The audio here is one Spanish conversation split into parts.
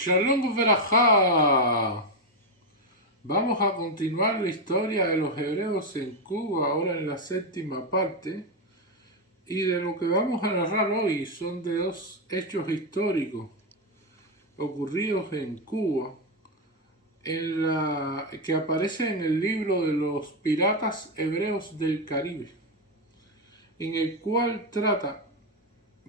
Shalom Berajá. Vamos a continuar la historia de los hebreos en Cuba, ahora en la séptima parte. Y de lo que vamos a narrar hoy son de dos hechos históricos ocurridos en Cuba, que aparecen en el libro de los piratas hebreos del Caribe, en el cual trata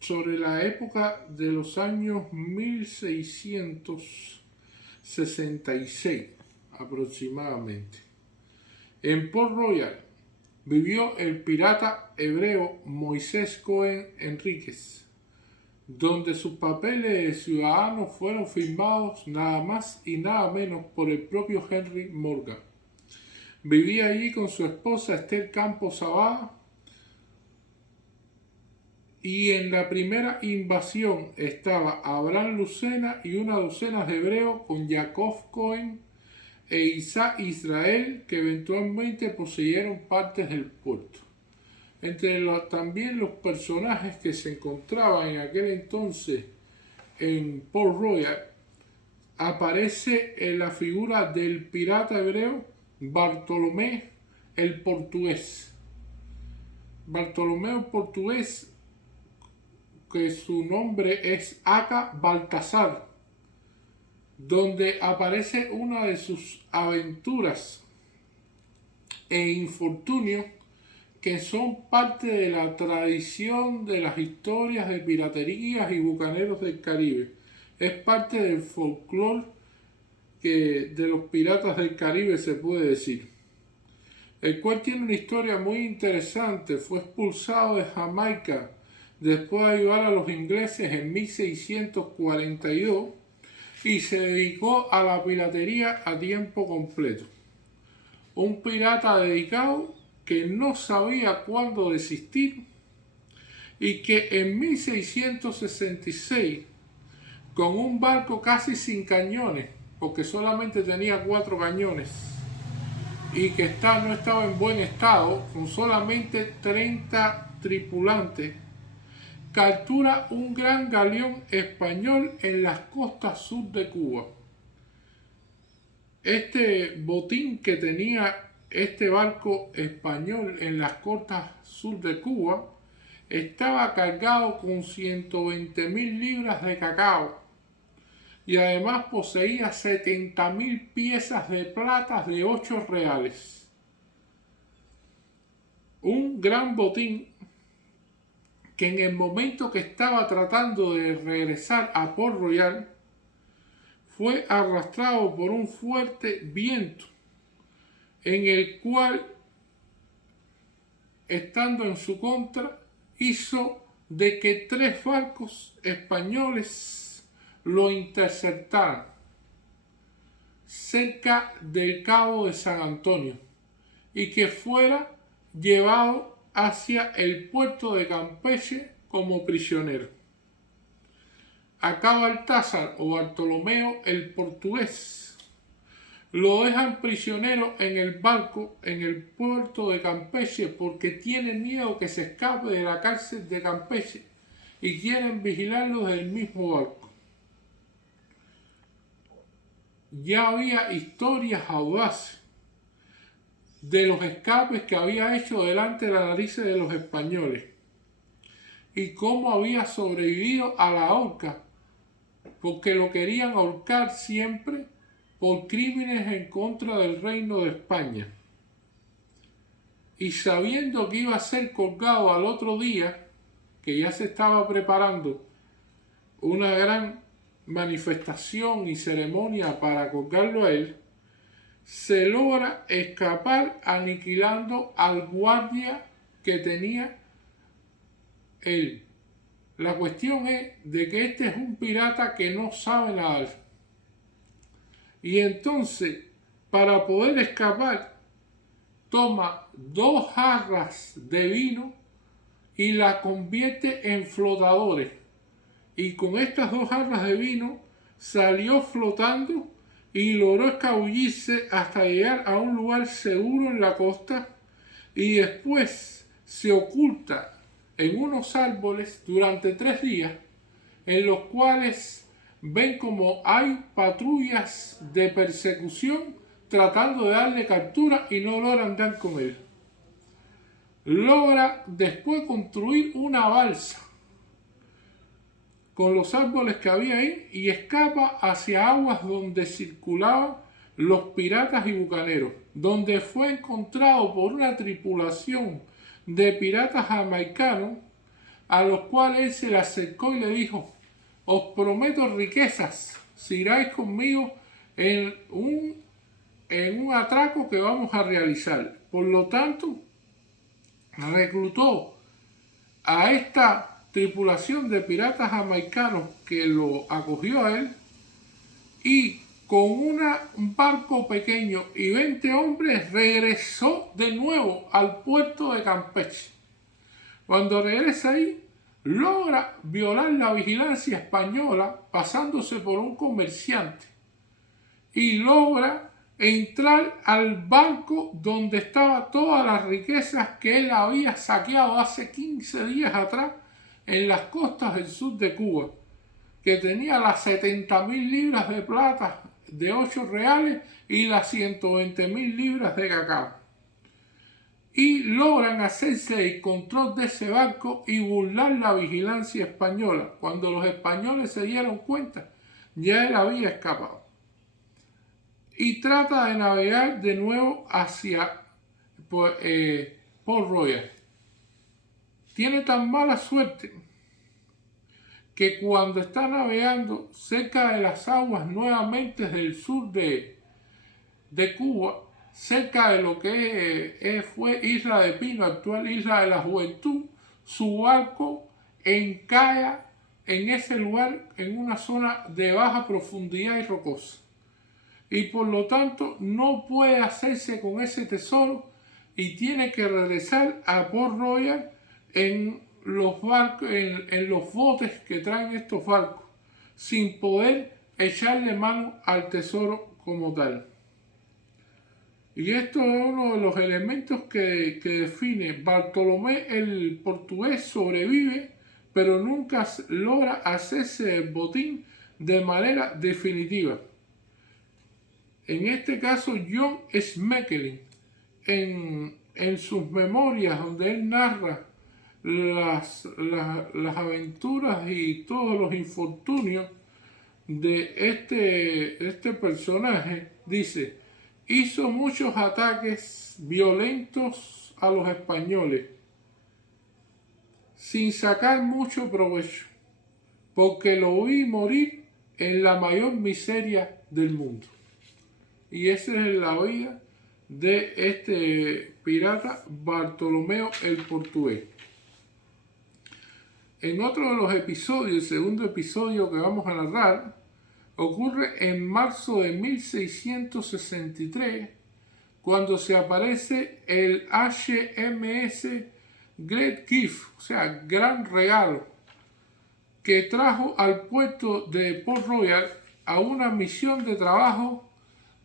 sobre la época de los años 1666 aproximadamente. En Port Royal vivió el pirata hebreo Moisés Cohen Enríquez, donde sus papeles de ciudadano fueron firmados nada más y nada menos por el propio Henry Morgan. Vivía allí con su esposa Esther Campos Zabala, y en la primera invasión estaba Abraham Lucena y una docena de hebreos con Jacob Cohen e Isaac Israel, que eventualmente poseyeron partes del puerto. También los personajes que se encontraban en aquel entonces en Port Royal, aparece en la figura del pirata hebreo Bartolomé el Portugués. Bartolomé el Portugués, que su nombre es Aca Baltasar, donde aparece una de sus aventuras e infortunios que son parte de la tradición de las historias de piraterías y bucaneros del Caribe. Es parte del folclore de los piratas del Caribe, se puede decir. El cual tiene una historia muy interesante. Fue expulsado de Jamaica después de ayudar a los ingleses en 1642 y se dedicó a la piratería a tiempo completo. Un pirata dedicado que no sabía cuándo desistir y que en 1666, con un barco casi sin cañones, porque solamente tenía 4 cañones, y que no estaba en buen estado, con solamente 30 tripulantes, captura un gran galeón español en las costas sur de Cuba. Este botín que tenía este barco español en las costas sur de Cuba estaba cargado con 120.000 libras de cacao y además poseía 70.000 piezas de plata de 8 reales. Un gran botín que en el momento que estaba tratando de regresar a Port Royal fue arrastrado por un fuerte viento, en el cual, estando en su contra, hizo de que 3 barcos españoles lo interceptaran cerca del Cabo de San Antonio y que fuera llevado hacia el puerto de Campeche como prisionero. Acá Baltasar o Bartolomeo el Portugués lo dejan prisionero en el barco en el puerto de Campeche porque tienen miedo que se escape de la cárcel de Campeche y quieren vigilarlo desde el mismo barco. Ya había historias audaces de los escapes que había hecho delante de la nariz de los españoles y cómo había sobrevivido a la horca, porque lo querían ahorcar siempre por crímenes en contra del reino de España. Y sabiendo que iba a ser colgado al otro día, que ya se estaba preparando una gran manifestación y ceremonia para colgarlo a él, se logra escapar aniquilando al guardia que tenía él. La cuestión es de que este es un pirata que no sabe nadar. Y entonces, para poder escapar, toma 2 jarras de vino y la convierte en flotadores. Y con estas 2 jarras de vino salió flotando y logró escabullirse hasta llegar a un lugar seguro en la costa y después se oculta en unos árboles durante 3 días, en los cuales ven como hay patrullas de persecución tratando de darle captura y no logran dar con él. Logra después construir una balsa con los árboles que había ahí y escapa hacia aguas donde circulaban los piratas y bucaneros, donde fue encontrado por una tripulación de piratas jamaicanos a los cuales él se le acercó y le dijo: os prometo riquezas si iráis conmigo en un atraco que vamos a realizar. Por lo tanto, reclutó a esta tripulación de piratas jamaicanos que lo acogió a él, y con un barco pequeño y 20 hombres regresó de nuevo al puerto de Campeche. Cuando regresa ahí, logra violar la vigilancia española pasándose por un comerciante y logra entrar al barco donde estaban todas las riquezas que él había saqueado hace 15 días atrás en las costas del sur de Cuba, que tenía las 70.000 libras de plata de 8 reales y las 120.000 libras de cacao. Y logran hacerse el control de ese barco y burlar la vigilancia española. Cuando los españoles se dieron cuenta, ya él había escapado. Y trata de navegar de nuevo hacia Port Royal. Tiene tan mala suerte que cuando está navegando cerca de las aguas nuevamente del sur de Cuba, cerca de lo que fue Isla de Pino, actual Isla de la Juventud, su barco encalla en ese lugar en una zona de baja profundidad y rocosa. Y por lo tanto no puede hacerse con ese tesoro y tiene que regresar a Port Royal en los barcos, en los botes que traen estos barcos, sin poder echarle mano al tesoro como tal. Y esto es uno de los elementos que define. Bartolomé el portugués sobrevive, pero nunca logra hacerse el botín de manera definitiva. En este caso, John Smecklin, en sus memorias, donde él narra las aventuras y todos los infortunios de este personaje, dice: hizo muchos ataques violentos a los españoles sin sacar mucho provecho, porque lo vi morir en la mayor miseria del mundo. Y esa es la vida de este pirata Bartolomeo el portugués. En otro de los episodios, el segundo episodio que vamos a narrar, ocurre en marzo de 1663, cuando se aparece el HMS Great Gift, o sea, gran regalo, que trajo al puerto de Port Royal a una misión de trabajo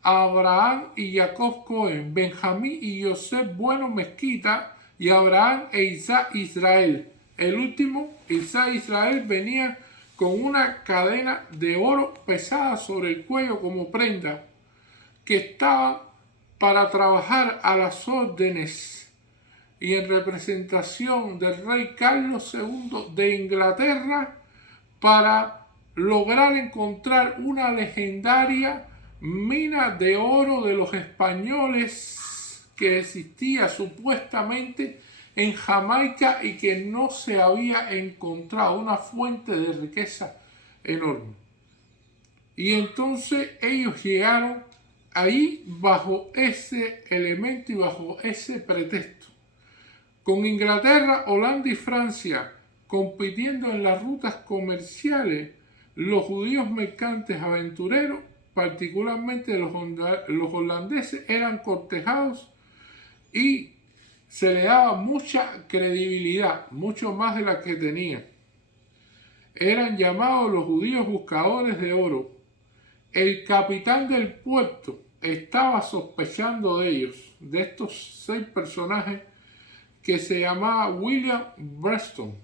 a Abraham y Jacob Cohen, Benjamín y Joseph Bueno Mezquita, y Abraham e Isaac Israel. El último, Isaac Israel, venía con una cadena de oro pesada sobre el cuello como prenda, que estaba para trabajar a las órdenes y en representación del rey Carlos II de Inglaterra para lograr encontrar una legendaria mina de oro de los españoles que existía supuestamente en Jamaica y que no se había encontrado, una fuente de riqueza enorme. Y entonces ellos llegaron ahí bajo ese elemento y bajo ese pretexto. Con Inglaterra, Holanda y Francia compitiendo en las rutas comerciales, los judíos mercantes aventureros, particularmente los holandeses, eran cortejados y se le daba mucha credibilidad, mucho más de la que tenían. Eran llamados los judíos buscadores de oro. El capitán del puerto estaba sospechando de ellos, de estos 6 personajes, que se llamaba William Preston,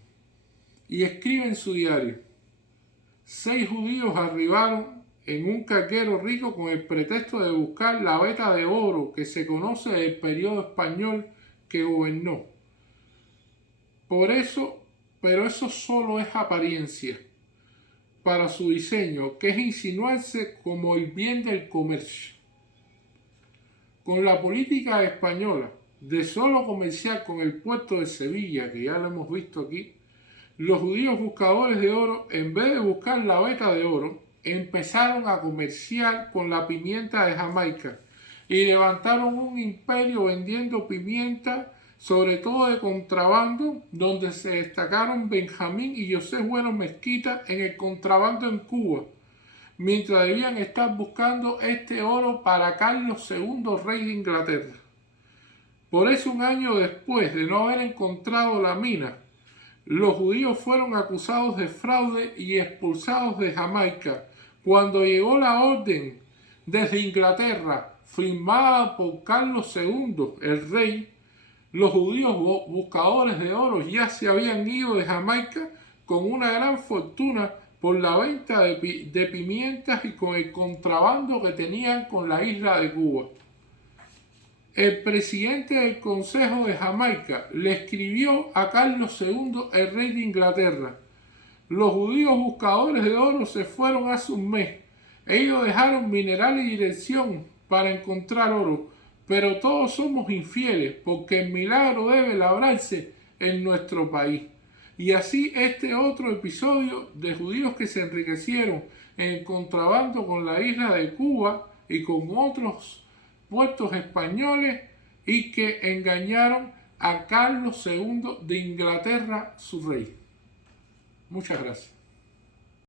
y escribe en su diario: 6 judíos arribaron en un carguero rico con el pretexto de buscar la veta de oro que se conoce del periodo español que gobernó. Pero eso solo es apariencia para su diseño, que es insinuarse como el bien del comercio. Con la política española de solo comerciar con el puerto de Sevilla, que ya lo hemos visto aquí, los judíos buscadores de oro, en vez de buscar la veta de oro, empezaron a comerciar con la pimienta de Jamaica y levantaron un imperio vendiendo pimienta, sobre todo de contrabando, donde se destacaron Benjamín y José Bueno Mezquita en el contrabando en Cuba, mientras debían estar buscando este oro para Carlos II, rey de Inglaterra. Por eso, un año después de no haber encontrado la mina, los judíos fueron acusados de fraude y expulsados de Jamaica. Cuando llegó la orden desde Inglaterra, firmada por Carlos II, el rey, los judíos buscadores de oro ya se habían ido de Jamaica con una gran fortuna por la venta de pimientas y con el contrabando que tenían con la isla de Cuba. El presidente del Consejo de Jamaica le escribió a Carlos II, el rey de Inglaterra: los judíos buscadores de oro se fueron hace un mes. Ellos dejaron mineral y dirección para encontrar oro, pero todos somos infieles porque el milagro debe labrarse en nuestro país. Y así este otro episodio de judíos que se enriquecieron en el contrabando con la isla de Cuba y con otros puertos españoles y que engañaron a Carlos II de Inglaterra, su rey. Muchas gracias.